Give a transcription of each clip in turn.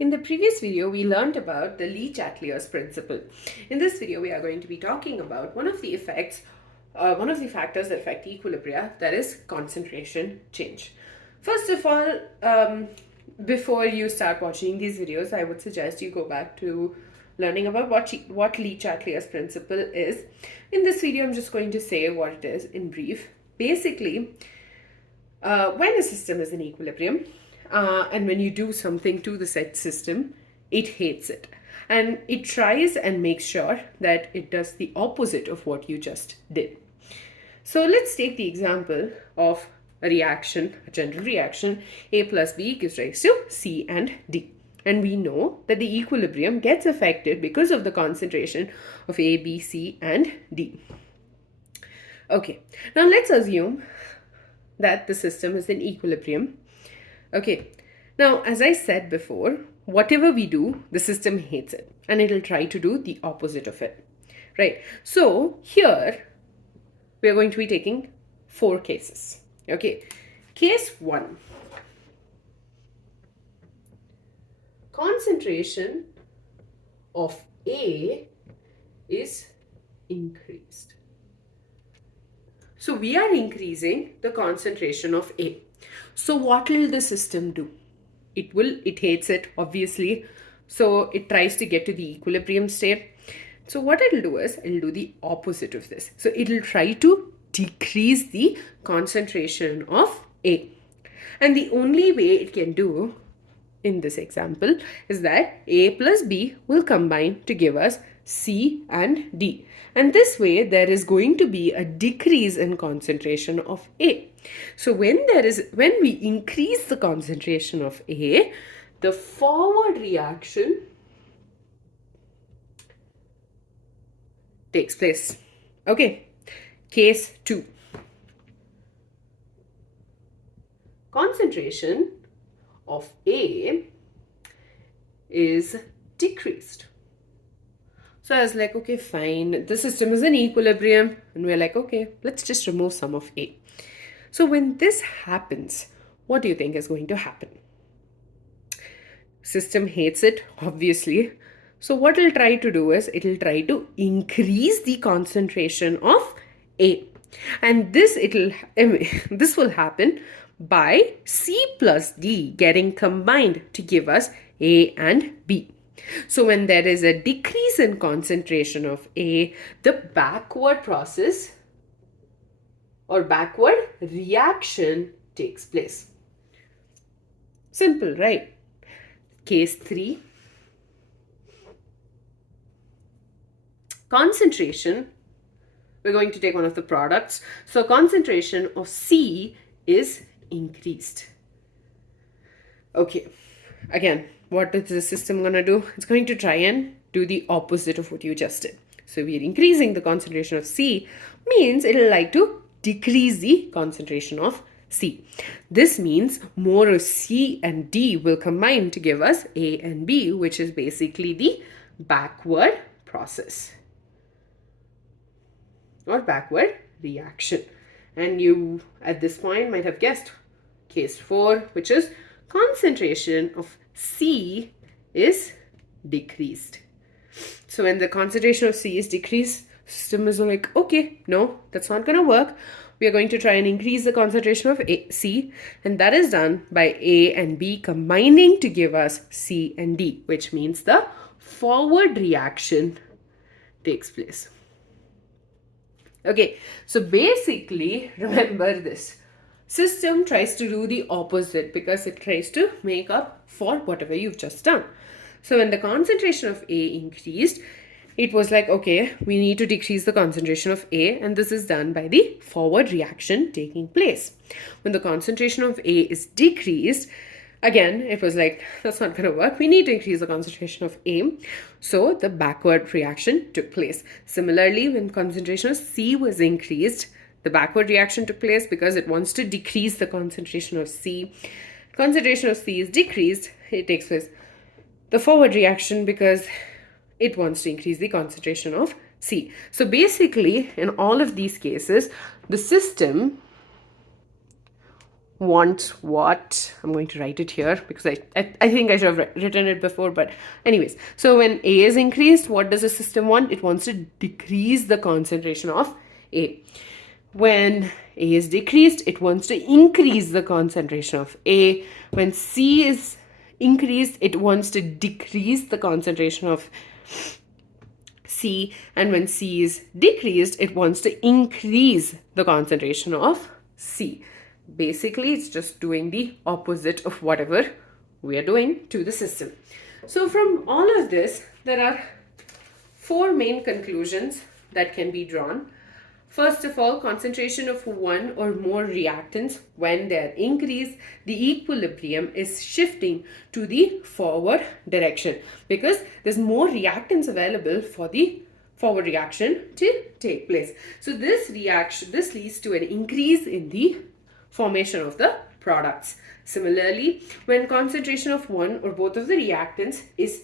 In the previous video, we learned about the Le-Chatelier's principle. In this video, we are going to be talking about one of the factors that affect equilibria, that is concentration change. First of all, before you start watching these videos, I would suggest you go back to learning about what Le-Chatelier's principle is. In this video, I'm just going to say what it is in brief. Basically, when a system is in equilibrium, and when you do something to the said system, it hates it. And it tries and makes sure that it does the opposite of what you just did. So let's take the example of a reaction, a general reaction, A plus B gives rise to C and D. And we know that the equilibrium gets affected because of the concentration of A, B, C, and D. Okay, now let's assume that the system is in equilibrium. Okay, now as I said before, whatever we do, the system hates it and it'll try to do the opposite of it, right? So here we're going to be taking 4 cases. Okay, case 1, concentration of A is increased. So we are increasing the concentration of A. So what will the system do? It hates it, obviously. So it tries to get to the equilibrium state. So what it'll do is, it'll do the opposite of this. So it'll try to decrease the concentration of A. And the only way it can do in this example is that A plus B will combine to give us C and D. And this way there is going to be a decrease in concentration of A. So when we increase the concentration of A, the forward reaction takes place. Okay, case 2. Concentration of A is decreased. So I was like, okay, fine, the system is in equilibrium, and we're like, okay, let's just remove some of A. So when this happens, what do you think is going to happen? System hates it, obviously. So what it'll try to do is, it'll try to increase the concentration of A. And this will happen by C plus D getting combined to give us A and B. So when there is a decrease in concentration of A, the backward process or backward reaction takes place. Simple, right? Case 3. Concentration, we're going to take one of the products. So concentration of C is increased. Okay, again, what is the system going to do? It's going to try and do the opposite of what you just did. So we're increasing the concentration of C, means it'll like to decrease the concentration of C. This means more of C and D will combine to give us A and B, which is basically the backward process or backward reaction. And you at this point might have guessed case 4, which is concentration of C is decreased. So when the concentration of C is decreased, system is like, okay, no, that's not going to work. We are going to try and increase the concentration of C, and that is done by A and B combining to give us C and D, which means the forward reaction takes place. Okay, so basically, remember this. System tries to do the opposite because it tries to make up for whatever you've just done. So when the concentration of A increased, it was like, okay, we need to decrease the concentration of A, and this is done by the forward reaction taking place. When the concentration of A is decreased, again, it was like, that's not going to work. We need to increase the concentration of A. So the backward reaction took place. Similarly, when concentration of C was increased, the backward reaction took place because it wants to decrease the concentration of C. Concentration of C is decreased, it takes place the forward reaction because it wants to increase the concentration of C. So basically, in all of these cases, the system wants what? I'm going to write it here because I think I should have written it before, but anyways. So when A is increased, what does the system want? It wants to decrease the concentration of A. When A is decreased, it wants to increase the concentration of A. When C is increased, it wants to decrease the concentration of C. And when C is decreased, it wants to increase the concentration of C. Basically, it's just doing the opposite of whatever we are doing to the system. So from all of this, there are four main conclusions that can be drawn. First of all, concentration of one or more reactants, when they are increased, the equilibrium is shifting to the forward direction because there's more reactants available for the forward reaction to take place. So this leads to an increase in the formation of the products. Similarly, when concentration of one or both of the reactants is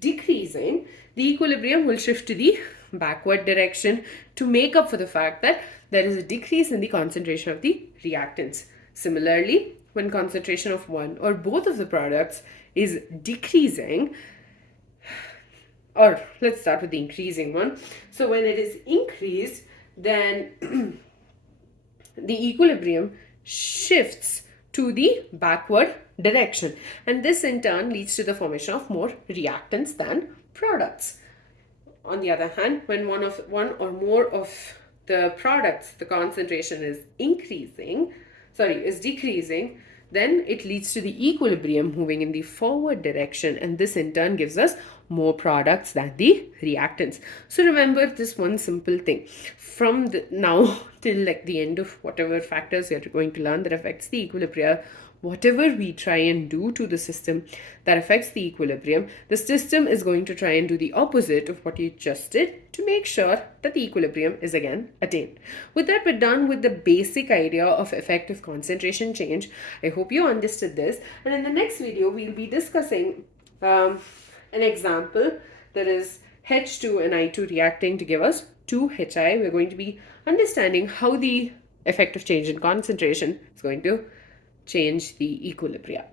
decreasing, the equilibrium will shift to the backward direction to make up for the fact that there is a decrease in the concentration of the reactants. Similarly, when concentration of one or both of the products is decreasing, or let's start with the increasing one. So when it is increased, then the equilibrium shifts to the backward direction, and this in turn leads to the formation of more reactants than products. On the other hand, when one or more of the products, the concentration is decreasing, then it leads to the equilibrium moving in the forward direction, and this in turn gives us more products than the reactants. So remember this one simple thing. From now till like the end of whatever factors you're going to learn that affects the equilibrium, whatever we try and do to the system that affects the equilibrium, the system is going to try and do the opposite of what you just did to make sure that the equilibrium is again attained. With that, we're done with the basic idea of effective concentration change. I hope you understood this, and in the next video we'll be discussing an example that is H2 and I2 reacting to give us 2HI. We're going to be understanding how the effective change in concentration is going to change the equilibrium.